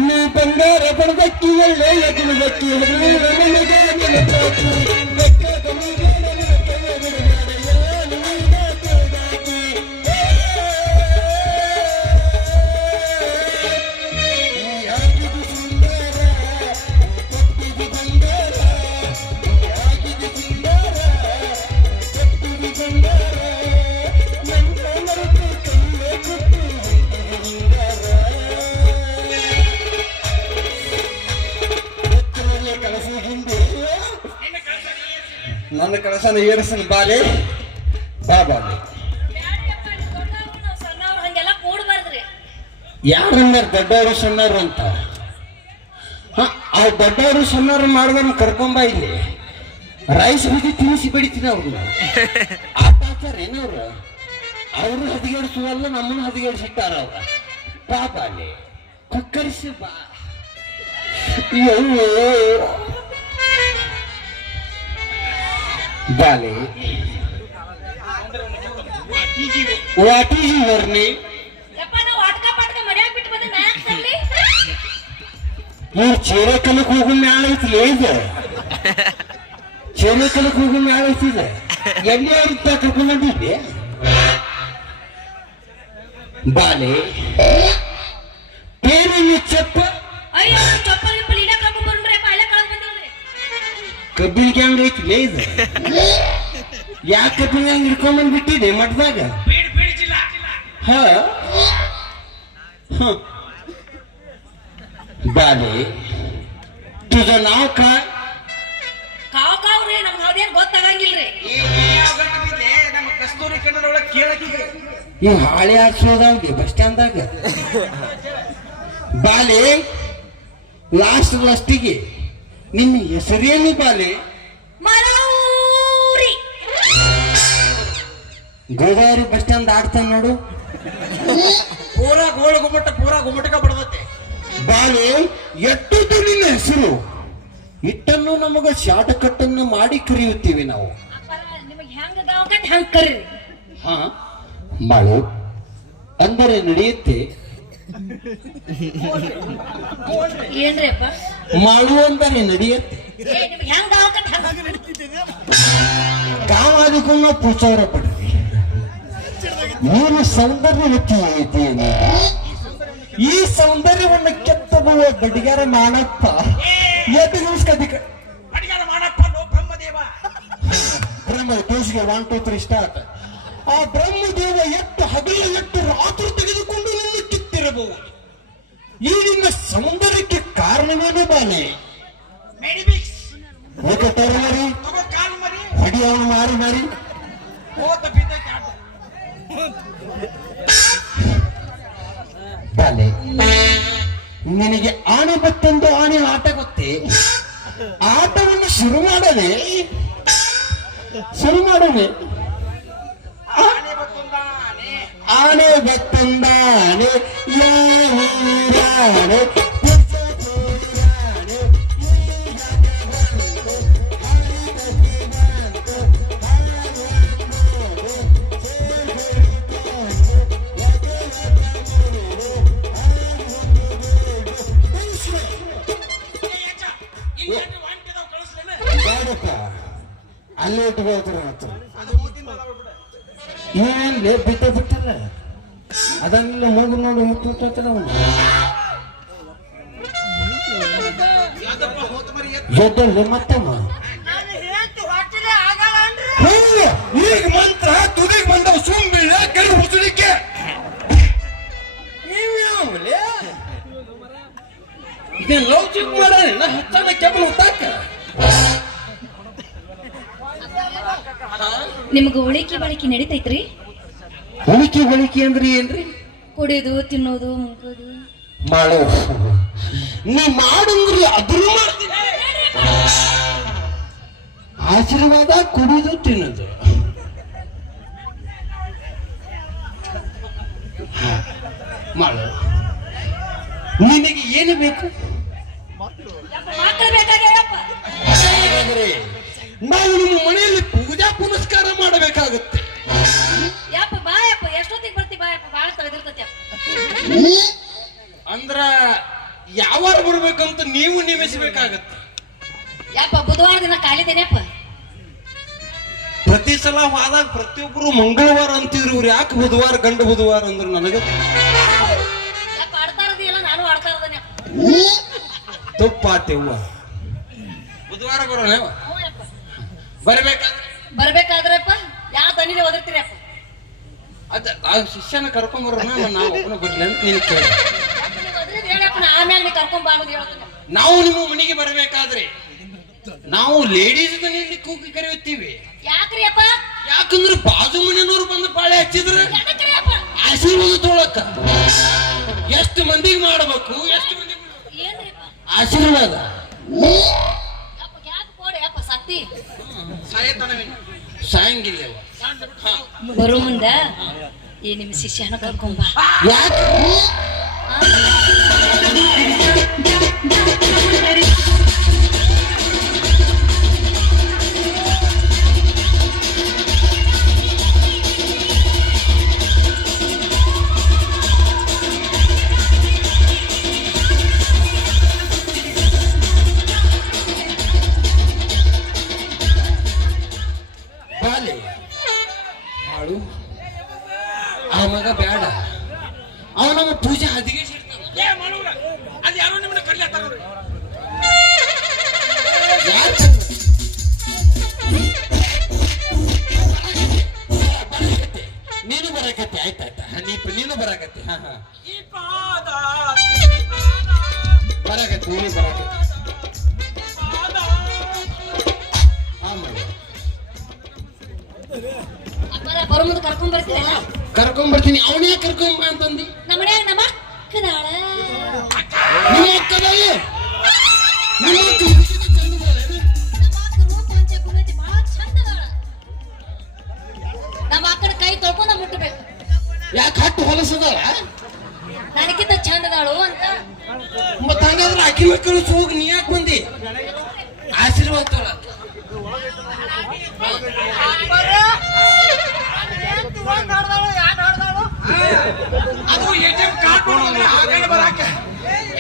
ನೀ ಬಂಗಾರ ಪಡೆದಕ್ಕಿ ಒಳ್ಳೆ ಎದುರುದಕ್ಕಿ ನನ್ನ ಕಳಸನ ಏರಿಸನ ಬಾಲೆ ಬಾ ಬಾಲೆ ಸಣ್ಣವ್ರು ಹಂಗೆಲ್ಲ ಕೂಡ್ಬಾರ್ದ್ರಿ ಯಾರನ್ನಾರು ದೊಡ್ಡವರು ಸಣ್ಣವರು ಅಂತ ಆ ದೊಡ್ಡವರು ಸಣ್ಣವ್ರು ಮಾಡಿದ್ರೆ ಕರ್ಕೊಂಬ ಇಲ್ಲಿ ರೈಸ್ ಬಿದ್ದು ತಿನ್ನಿಸಿ ಬಿಡ್ತೀನಿ ಅವ್ರನ್ನ ಆಟ ಆಚಾರ ಏನವ್ರು ಅವರು ಹದಿಗೆಡಿಸುವಲ್ಲ ನಮ್ಮನ್ನು ಹದಿಗೆಡಿಸಿಟ್ಟಾರ ಅವ್ರ ಬಾ ಬಾಲೆ ಕುಕ್ಕರಿಸಿ ಬಾ ಬಾಲೆ ವಾಟ್ ಈಸ್ ಯುವರ್ ನೇಮ್ ಯಪ್ಪ ನಾವು ಆಟ್ಕ ಪಾಟ್ಕ ಮರ್ಯಾಗ ಬಿಟ್ಟು ಬಂದ ನಾ ಯಾಕೆ ತರ್ಲಿ ಇವ್ರು ಚೇರೆಕಲಕ್ಕೆ ಹೋಗೋ ಮ್ಯಾಲ ಐತಿಲ್ಲ ಇದು ಚೇರೆಕಲಕ್ಕೆ ಹೋಗೋ ಮ್ಯಾಲ ಐತಿದೆ ಎಲ್ಲಿ ಅವ್ರಿಗೆ ಕರ್ಕೊಂಡ್ಬಂದಿದ್ದೆ ಬಾಲೆ ಬೇರೆ ಚಪ್ಪ ಅಯ್ಯೋ ಚಪ್ಪಲ್ ಗಿಪ್ಪಲ್ ಇಲ್ಲೇ ಕರ್ಕೊಂಡ್ ಬಂದ್ರಿ ಅಪ್ಪ ಇಲ್ಲೇ ಕಳ್ದ್ ಬಂದಿಲ್ರಿ ಕಬ್ಬಿನ ಗ್ಯಾಂಗ್ ಐತಿಲ್ಲ ಇದು ಯಾಕೆ ಕಬ್ಬಿನ ಗ್ಯಾಂಗ್ ಹಿಡ್ಕೊಂಡ್ಬಂದ್ ಬಿಟ್ಟಿದೆ ಮಠದಾಗ ಹ ಬಾಲೆ ತುझ नाव काय ಕಾವ್ರಿ ನಮ್ಗೆ ಅದೇನ್ ಗೊತ್ತಾಗಂಗಿಲ್ರಿ ನಮ್ಮ ಕಸ್ತೂರಿ ಕನ್ನಡೊಳಗೆ ಕೇಳಕಿಗೆ ಇವ್ ಹಾಳೆ ಹಾಕ್ಸೋದಾವ್ಲಿ ಬಸ್ ಸ್ಟ್ಯಾಂಡ್ದಾಗ ಬಾಲೆ ಲಾಸ್ಟಿಗೆ ನಿನ್ನ ಹೆಸರೇನು ಬಾಲೆ ಮರೌರಿ ಗೋದಾವರಿ ಬಸ್ ಸ್ಟ್ಯಾಂಡ್ ಆಡ್ತಾನ ನೋಡು ಪೂರಾ ಗೋಳ ಗುಮ್ಮಟಕ ಬಡದತ್ತೆ ಬಾಲೆ ಎಟ್ಟದ್ದು ನಿನ್ನ ಹೆಸರು ಇಟ್ಟನ್ನು ನಮಗ ಶಾಟ ಕಟ್ಟನ್ನು ಮಾಡಿ ಕರೆಯುತ್ತೀವಿ ನಾವು ನಿಮಗೆ ಹೆಂಗ ಗಾವಕತ್ ಹಂಗ ಕರೀರಿ ಹಾ ಮಾಡು ಅಂದರೆ ನಡೆಯುತ್ತೆ ಏನ್ರಿ ಅಪ್ಪ ಮಾಡು ಅಂದರೆ ನಡೆಯುತ್ತೆ ನಿಮ್ಗೆ ಹೆಂಗ ಗಾವಕತ್ ಹಂಗ ಕಾಮಾದಿಗೂ ನಾವು ಪ್ರಚಾರ ಪಡ್ತೀವಿ ಏನು ಸೌಂದರ್ಯವತಿ ಐತಿ ಈ ಸೌಂದರ್ಯವನ್ನು ಕೆತ್ತಬುವ ಗಡಿಗಾರ ಮಾಡಪ್ಪ ಎದ್ದು ನಿಮಿಷಕ್ಕೆ ಅಡಿಗಾರ ಮಾಡಪ್ಪ ಲೋ ಬ್ರಹ್ಮದೇವ ಬ್ರಹ್ಮ ತೋಸಿಗೆ 1 2 3 ಸ್ಟಾರ್ಟ್ ಆ ಬ್ರಹ್ಮದೇವ ಎಷ್ಟು ಹಗಲು ಎಷ್ಟು ರಾತ್ರಿ ತೆಗೆದುಕೊಂಡು ನಿನ್ನ ಕಿತ್ತಿರಬಹುದು ಈ ನಿನ್ನ ಸೌಂದರ್ಯಕ್ಕೆ ಕಾರಣವೇನು ಬಾಲೆ? ಮೆಡಿಮಿಕ್ಸ್ ಹೋಗುತ್ತಾರೆ ಮರಿ ತಗೋ ಕಾಲ್ ಮರಿ ಹೊಡಿ ಅವನು ಮಾರಿ ಮಾರಿ ಹೋತ ಬಿದ್ದೈತೆ ಆಟ. ಬಾಲೆ, ನಿನಗೆ ಆಣೆ ಮತ್ತೊಂದು ಆಣೆ ಆಟ ಗೊತ್ತೇ? ಆಟವನ್ನು ಶುರು ಮಾಡಲೇ ಆನೆ ಬತ್ತೊಂದ ಆನೆ. ಆನೆ ಬತ್ತೊಂದಾನೆ ಯಾನೆ ಇನ್ನೆರಡು ವಾಂಟಿದಾವ್ ಕಳಿಸ್ಲೇನೆ? ಅಲ್ಲೇ ಇಟ್ಕೊಳ್ತಾರೆ ಮತ್ತು ಅದು ಮುದ್ದಿನ ಅದಾವ ಬಿಡು. ಏನ್ಲೇ ಬಿಟ್ಟಲ್ಲ ಅದನ್ನೆಲ್ಲ ಮೂಗು ನೋಡಿ ಮುಟ್ಟುತ್ತಲ್ಲ ಅವನು ಯಾಕಪ್ಪ ಹೋತ ಮರಿ ಎತ್ತು. ಎದ್ದಲ್ಲೇ ಮತ್ತಮ್ಮ ನಾನು ಹೇಳ್ತು ಹೊಟ್ಟೆಲೆ ಆಗಲ್ಲ ಅಂದ್ರೆ ಈಗ ಮಂತ್ರ ತುದಿಗೆ ಬಂದವ ಸುಂಬಿಳ ಕರು ಹುಸುಳಿಕೆ ನೀವ್ಯಾವಲೇ ಇದೇನು ಲೌಚಿಕ್ ಮಾಡೋಣ ಹತ್ತಾನ ಕೆಬ್ಬಲು ಹೊತ್ತಾಕ ನಿಮ್ಗೆ ಉಳಿಕೆ ಬಳಕೆ ನಡೀತೈತ್ರಿ? ಉಳಿಕೆ ಅಂದ್ರೆ ಏನ್ರಿ? ಕುಡಿಯೋದು ತಿನ್ನೋದು ಮುಗ್ಗೋದು ಮಾಡೋ ನೀ ಮಾಡಂದ್ರಿ ಅದ್ರ ಮಾಡ್ತೀನಿ. ಆಶೀರ್ವಾದ ಕುಡಿದು ತಿನ್ನೋದು ಮಾಡು. ನಿನಗೆ ಏನು ಬೇಕು? ಮಕ್ಕಳು ಬೇಕಾಗ್ಯಾವಪ್ಪ. ಹಾಗಾದ್ರೆ ನಾವು ನಿಮ್ಮ ಮನೆಯಲ್ಲಿ ಪೂಜಾ ಪುನಸ್ಕಾರ ಮಾಡಬೇಕಾಗುತ್ತೆ. ಯಪ್ಪ ಬಾಯಪ್ಪ, ಎಷ್ಟೊತ್ತಿಗೆ ಬರ್ತಿ ಬಾಯಪ್ಪ, ಬಾಳ ತಡೆದಿರ್ತೈತಿ. ಅಂದ್ರ ಯಾವಾರ ಬರ್ಬೇಕಂತ ನೀವು ನೇಮಿಸಬೇಕಾಗತ್ತೆ. ಯಪ್ಪ ಬುಧವಾರ ದಿನ ಖಾಲಿದೇನೆಪ್ಪ. ಪ್ರತಿ ಸಲ ಹೋದಾಗ ಪ್ರತಿಯೊಬ್ಬರು ಮಂಗಳವಾರ ಅಂತಿದ್ರು. ಇವ್ರು ಯಾಕೆ ಬುಧವಾರ ಗಂಡು ಬುಧವಾರ ಅಂದ್ರು ನನಗೆ ಯಪ್ಪ ಆಡ್ತಾ ಇರೋದಿಲ್ಲ, ನಾನು ಆಡ್ತಾ ಇರೋದನೆ. ತಪ್ಪಾತೆವ್ವ. ಬುಧವಾರ ಬರೋಣ ಬರ್ಬೇಕಾದ್ರಪ್ಪ ಯಾವ ದನಿಲೆ ಒದರ್ತೀರಪ್ಪ? ಅದ ಆ ಶಿಷ್ಯನ ಕರ್ಕೊಂಡ್ ಬರೋಣ, ನಾವು ಒಬ್ಬನ ಬರ್ಲಿ ಅಂತ ನೀನು ಕೇಳಿ. ಹೇಳಪ್ಪ, ನಾ ಆಮೇಲೆ ನೀ ಕರ್ಕೊಂಡ್ ಬಾಳೋದು ಹೇಳೋದನ್ನ. ನಾವು ನಿಮ್ಮ ಮನೆಗೆ ಬರಬೇಕಾದ್ರೆ ನಾವು ಲೇಡೀಸ್ ಮನೆಯಲ್ಲಿ ಕೂಗಿ ಕರೆಯುತ್ತೀವಿ. ಯಾಕ್ರಿ ಅಪ್ಪ? ಯಾಕಂದ್ರೆ ಬಾಜು ಮನೆಯವರು ಬಂದು ಪಾಳೆ ಹಚ್ಚಿದ್ರ ಯಾಕ್ರಿ ಅಪ್ಪ? ಆಶೀರ್ವಾದ ತೊಳಕ ಎಷ್ಟು ಮಂದಿಗೆ ಮಾಡಬೇಕು, ಎಷ್ಟು ಮಂದಿ ಏನ್ರಿ ಅಪ್ಪ? ಆಶೀರ್ವಾದ ಯಪ್ಪ ಯಾಕೆ ಕೊಡಿ ಯಪ್ಪ ಸತ್ತಿ ಸಾಯಂಗಿಲ್ಲ. ಬರೋ ಮುಂದ ಈ ನಿಮ್ ಶಿಷ್ಯನ ಕರ್ಕೊಂಡ್ ಬಾ. ಯಾಕೆ ಬಾಲೆ ಮಾಡು. ಆ ಮಗ ಬೇಡ, ಅವನ ಪೂಜೆ ಹದಿಗೆ ಏ ಮಾಡೋರ ಅದು ಯಾರೋ ನಿಮ್ಮನ್ನ ಕರ್ಲಾತಾರ ನೋಡ್ರಿ. ನೀನು ಬರಕತ್ತೆ. ಆಯ್ತಾಯ್ತಾ, ನೀನು ಬರಕತ್ತೆ. ಹಾ ಹಾ ಈ ಪಾದ ಬರಕತ್ತೆ, ನೀನು ಬರಕತ್ತೆ. ಅಪ್ಪರ ಬರೋ ಮುಂದೆ ಕರ್ಕೊಂಡ್ ಬರ್ತೀರಲ್ಲ? ಕರ್ಕೊಂಡ್ ಬರ್ತೀನಿ. ಅವನೇ ಕರ್ಕೊಂಡ್ ಬಾ ಅಂತಂದಿ. ನಮ್ಮ ಮನ್ಯಾಗ ನಮ್ಮ ಅಕ್ಕದಾಳ. ನಿಮ್ಮ ಅಕ್ಕದಾಳೆ? ನಿಮ್ಮ ಅಕ್ಕ ನಮ್ಮ ಅಕ್ಕ ರೂಪ ಅಂತೆ ಗುಣತಿ ಬಹಳ ಚಂದ ಅದಾಳ. ನಮ್ಮ ಅಕ್ಕನ ಕೈ ತೊಳ್ಕೊಂಡ ಮುಟ್ಟಬೇಕು. ಯಾಕೆ ಹಟ್ಟು ಹೊಲಸದಾಳ? ನನಗಿಂತ ಚಂದ ಅದಾಳು ಅಂತ. ಮತ್ತ ಹಂಗಾದ್ರೆ ಅಕ್ಕಿ ಮಕ್ಕಳು ಹೋಗಿ ನೀ ಯಾಕೆ ಬಂದಿ? ಆಶೀರ್ವಾದ ತೊಳ. ಅದು ಎಟಿಎಂ ಕಾರ್ಡ್ ನೋಡಿದ್ರೆ ಆಗಲ್ಲ ಬರಾಕೆ.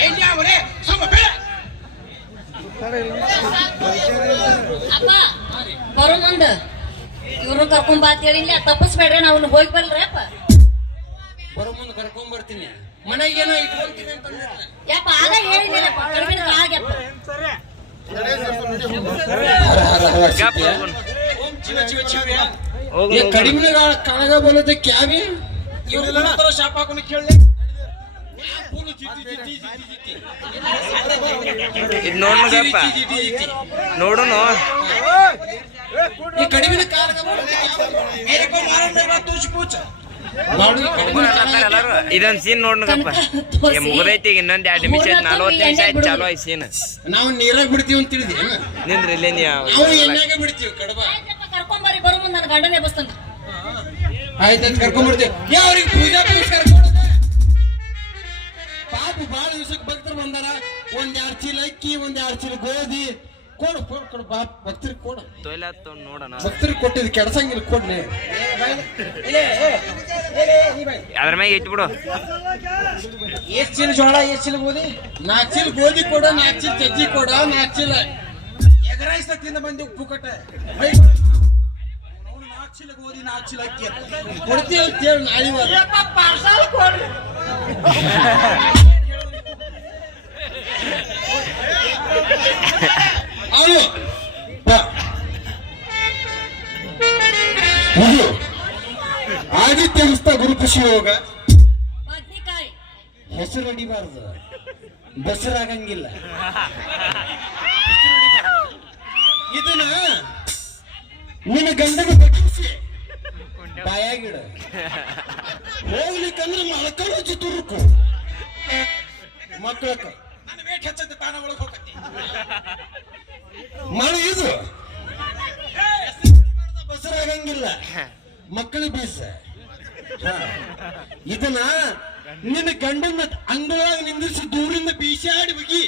ಎಲ್ಲಿ ಅವರೇ ಸ್ವಲ್ಪ ಬೇಡ. ಅಪ್ಪ ಬರೋ ಮುಂದ ಇವ್ರನ್ನ ಕರ್ಕೊಂಡ್ ಬಾ ಅಂತ ಹೇಳಿಲ್ಲ, ತಪ್ಪಿಸ್ಬೇಡ್ರಿ, ನಾವು ಹೋಗಿ ಬರ್ಲ್ರಿ ಅಪ್ಪ. ಬರೋ ಮುಂದೆ ಕರ್ಕೊಂಡ್ ಬರ್ತೀನಿ. ಮನೆಗೇನೋ ಇಟ್ಕೊಂತೀನಿ ಅಂತಂದ್ರೆ ಯಪ್ಪ ಆಗ ಹೇಳಿದ್ದೀರಪ್ಪ, ಕಡಿಮೆ ಆಗ್ಯಪ್ಪ. ಓಂ ಶಿವ ಶಿವ ಶಿವ್ಯ. ಕಡಿಮೆ ಕಣಗ ಬೋಲೋದಕ್ಕೆ ಯಾವಿ ಇವ್ರೆಲ್ಲ ಶಾಪ ಹಾಕೊಂಡು ಕೇಳಲಿ. ಇದು ನೋಡ್ನಪ್ಪ ನೋಡುನು ಈ ಕಡಿಮೆ ಕಾಲ ಇದೊಂದ್ ಸೀನ್ ನೋಡ್ನಪ್ಪ ಮುಗದೈತಿ ಈಗ ಇನ್ನೊಂದ್ 2 ನಿಮಿಷ 40 ನಿಮಿಷ ಆಯ್ತು ಚಾಲು ಆಯ್ತು ಸೀನ್ ನಾವು ನೀರಾಗ ಬಿಡ್ತೀವಿ ಅಂತ ತಿಳಿದಿ ನಿಂದ್ರಿ ಇಲ್ಲೇ ನಾವು ಎಣ್ಣೆಗೆ ಬಿಡ್ತೀವಿ ಕಡಬ ಕರ್ಕೊಂಬರಿ ಬರೋ ಮುಂದೆ ನನ್ನ ಗಂಡನೇ ಬಸ್ತಂತ ಆಯ್ತು ಕರ್ಕೊಂಡ್ಬಿಡ್ತೀವಿ ಅವ್ರಿಗೆ ಪೂಜಾ ಪುರಸ್ಕಾರ ಕೊಡೋದ ಪಾಪ ಬಾಳ ದಿವಸಕ್ಕೆ ಭಕ್ತರು ಬಂದಾರ 1-2 ಚೀಲ ಅಕ್ಕಿ 2 ಚೀಲ ಗೋಧಿ ಕೊಡು ಕೊಡು ಕೊಡು ಬಾಪ ಭಕ್ತರಿಗೆ ಕೊಡು ತೊಯ್ಲಾತ್ ನೋಡೋಣ ಭಕ್ತರಿಗೆ ಕೊಟ್ಟಿದ್ದು ಕೆಡ್ಸಂಗಿಲ್ಲ ಕೊಡ್ಲಿ ಅದ್ರ ಮ್ಯಾಗ ಇಟ್ಬಿಡು ಎಷ್ಟ್ ಚೀಲ ಜೋಳ ಎಷ್ಟ್ ಚೀಲ ಗೋಧಿ 4 ಚೀಲ ಗೋಧಿ ಕೊಡ 4 ಚೀಲ ಚಜ್ಜಿ ಕೊಡ 4 ಚೀಲ ಎಗರಾಯಿಸ ತಿಂದ ಬಂದಿ ಪುಕಟ 4 ಚೀಲ ಗೋಧಿ 4 ಚೀಲ ಅಕ್ಕಿ ಕೊಡ್ತೀವಿ ಅಂತ ಹೇಳಿ ನಾಳೆ ಪಾರ್ಸಲ್ ಕೊಡ್ರಿ ಅವನು ಇದು ಆದಿತ್ಯ ಹಸ್ತ ಗುರುಕೃಷಿ ಯೋಗ ಬದ್ನಿಕಾಯಿ ಹೆಸರು ಅಡಿಬಾರ್ದು ಬಸರಾಗಂಗಿಲ್ಲ ಇದನ್ನ ನಿನ್ನ ಗಂಡನ ಬಗ್ಗಿಸಿ ಬಾಯಾಗಿಡ ಹೋಗ್ಲಿಕ್ಕಂದ್ರೆ ಮಳ್ಕೊಂಡು ಹಚ್ಚಿ ತುರುಕು ಮಕ್ಕಳಕ್ಕ ನನ್ನ ವೇಟ್ ಹೆಚ್ಚಂತ ತಾನ ಒಳಗೆ ಹೋಗತ್ತಿ ಮಳೆ ಇದು ಬಸರಾಗಂಗಿಲ್ಲ ಮಕ್ಕಳು ಬೀಸ ಇದನ್ನ ನಿನ್ನ ಗಂಡನ ಅಂಗಳಾಗ ನಿಂದಿರಿಸಿ ದೂರಿಂದ ಬೀಸಾಡಿ ಹೋಗಿ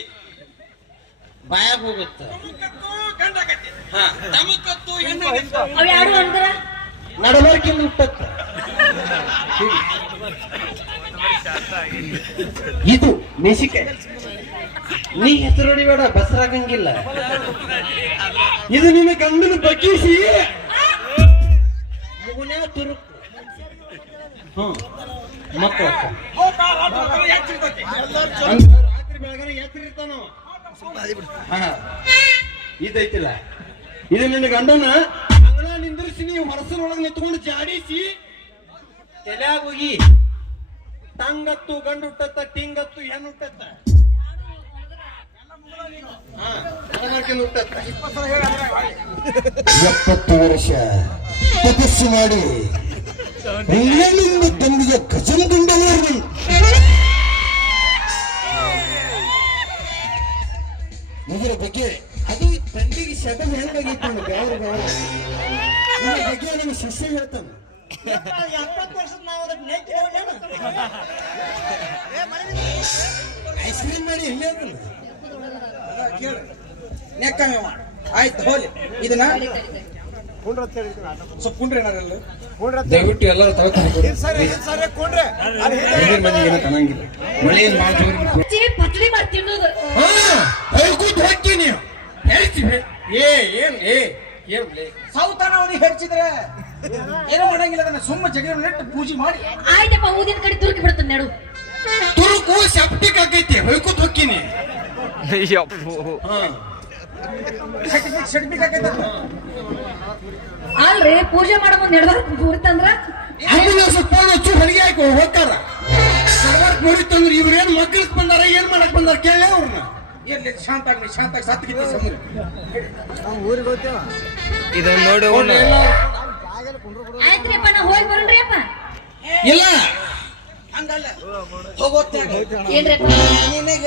ಬಾಯಾಗ ಹೋಗುತ್ತ ಗಂಡಾಗತ್ತಿ ತಮಕತ್ತು ಹೆಣ್ಣು ಅವ್ ಯಾರು ಅಂದ್ರ ನಡಬರ್ಕಿಂದ ಹುಟ್ಟತ್ತ ಇದು ಮೆಸಿಕೆ ನೀ ಹೆಸರು ಹೊಡಿಬೇಡ ಬಸರಾಗಂಗಿಲ್ಲ ಇದು ನಿನ್ನ ಗಂಡನ ಬಗ್ಗಿಸಿ ಮಗುನೇ ತುರುಕು ಮಕ್ಕಳು ರಾತ್ರಿ ಬೆಳಗಾನ ಯಾತ್ರಿ ಇರ್ತಾನೋ ಇದೈತಿಲ್ಲ ಇದು ನಿನ್ನ ಗಂಡನ ಅಂಗಣ ನಿಂದಿರಿಸಿ ನೀವು ಹೊರಸನೊಳಗೆ ನಿಂತ್ಕೊಂಡು ಜಾಡಿಸಿ ತಲೆಯಾಗ ಹೋಗಿ ಟಂಗತ್ತು ಗಂಡು ಹುಟ್ಟತ್ತ ಟಿಂಗತ್ತು ಹೆಣ್ಣು ಹುಟ್ಟತ್ತ ಹುಟ್ಟತ್ತ 70 ವರ್ಷ ತಪಸ್ಸು ಮಾಡಿ ಇಂಗ್ಲೆಂಡಿಂದ ತಂದಿಗೆ ಗಜನ ದುಂಡವರು ಇದರ ಬಗ್ಗೆ ಅದು ತಂದಿಗೆ ಶಬ್ದ ಹೆಂಗಾಗಿತ್ತು ಬೇರೆ ಬೇರೆ ಇದರ ಬಗ್ಗೆ ನಮಗೆ ಶಿಷ್ಯ ಹೇಳ್ತಾನೆ 70 ವರ್ಷದ ನಾವು ಅದಕ್ಕೆ ನೆಚ್ಚಿ ಐಸ್ ಕ್ರೀಮ್ ಮಾಡಿ ಇಲ್ಲೇ ಅದನ್ನ ಕೇಳು ನೆಕ್ಕಂಗ ಮಾಡು ಆಯ್ತು ಹೋಲಿ ಇದನ್ನ ಸ್ವಲ್ಪ ಕುಂಡ್ರಿ ಏನಾರಲ್ಲ ದಯವಿಟ್ಟು ಎಲ್ಲರೂ ತಗೋತಾರೆ ಮಂದಿಗೆ ಏನೋ ತನಂಗಿಲ್ಲ ಮಳೆ ಏನು ಭಾಳ ಜೋರಿ ಪತ್ಲಿ ಮಾಡಿ ತಿನ್ನೋದು ಹೇಳ್ಕೊತ ಹೋಗ್ತೀನಿ ಹೇಳ್ತೀವಿ ಏನ್ ಸೌತಾನ ಅವನಿಗೆ ಹೆಚ್ಚಿದ್ರೆ ಏನೋ ಮಾಡಂಗಿಲ್ಲ ಅದನ್ನ ಸುಮ್ಮ ಜಗಳ ನೆಟ್ಟು ಪೂಜೆ ಮಾಡಿ ಆಯ್ತಪ್ಪ ಊದಿನ ಕಡೆ ತುರುಕಿ ಬಿಡ್ತಾನೆ ನಡು ತುರುಕು ಸೆಪ್ಟಿಕ್ ಆಗೈತಿ ಹೇಳ್ಕೊತ ಹೋಗ್ತೀನಿ ಸರ್ಟಿಫಿಕೇಟ್ ಆಗೈತೆ ಅಲ್ರಿ ಪೂಜೆ ಮಾಡೋ ಮುಂದೆ ನೆಡ್ಬಾರ ಮುರಿತಂದ್ರ ಆಂಬುಲೆನ್ಸ್ ಫೋನ್ ಹಚ್ಚು ಹೊಲಿಗೆ ಹಾಕಿ ಹೋಗ್ತಾರ ಸರ್ವಾರ್ಕ್ ಮುರಿತಂದ್ರೆ ಇವ್ರೇನ್ ಮಕ್ಕಳಿಗೆ ಬಂದಾರ ಏನ್ ಮಾಡಕ್ ಬಂದಾರ ಕೇಳಿ ಅವ್ರನ್ನ ಎಲ್ಲಿ ಶಾಂತ ಆಗ್ಲಿ ಸತ್ತಿಗಿದ್ದ ಸಮುದ್ರ ಇದನ್ನ ನೋಡಿ ಆಯ್ತ್ರಿಪ್ಪ ನಾ ಹೋಗಿ ಬರೋಣ್ರಿ ಅಪ್ಪ ಇಲ್ಲ ಹಂಗಲ್ಲ ಹೋಗೋತ್ಯಾಗ ಏನ್ರಿಪ್ಪ ನಿನಗೆ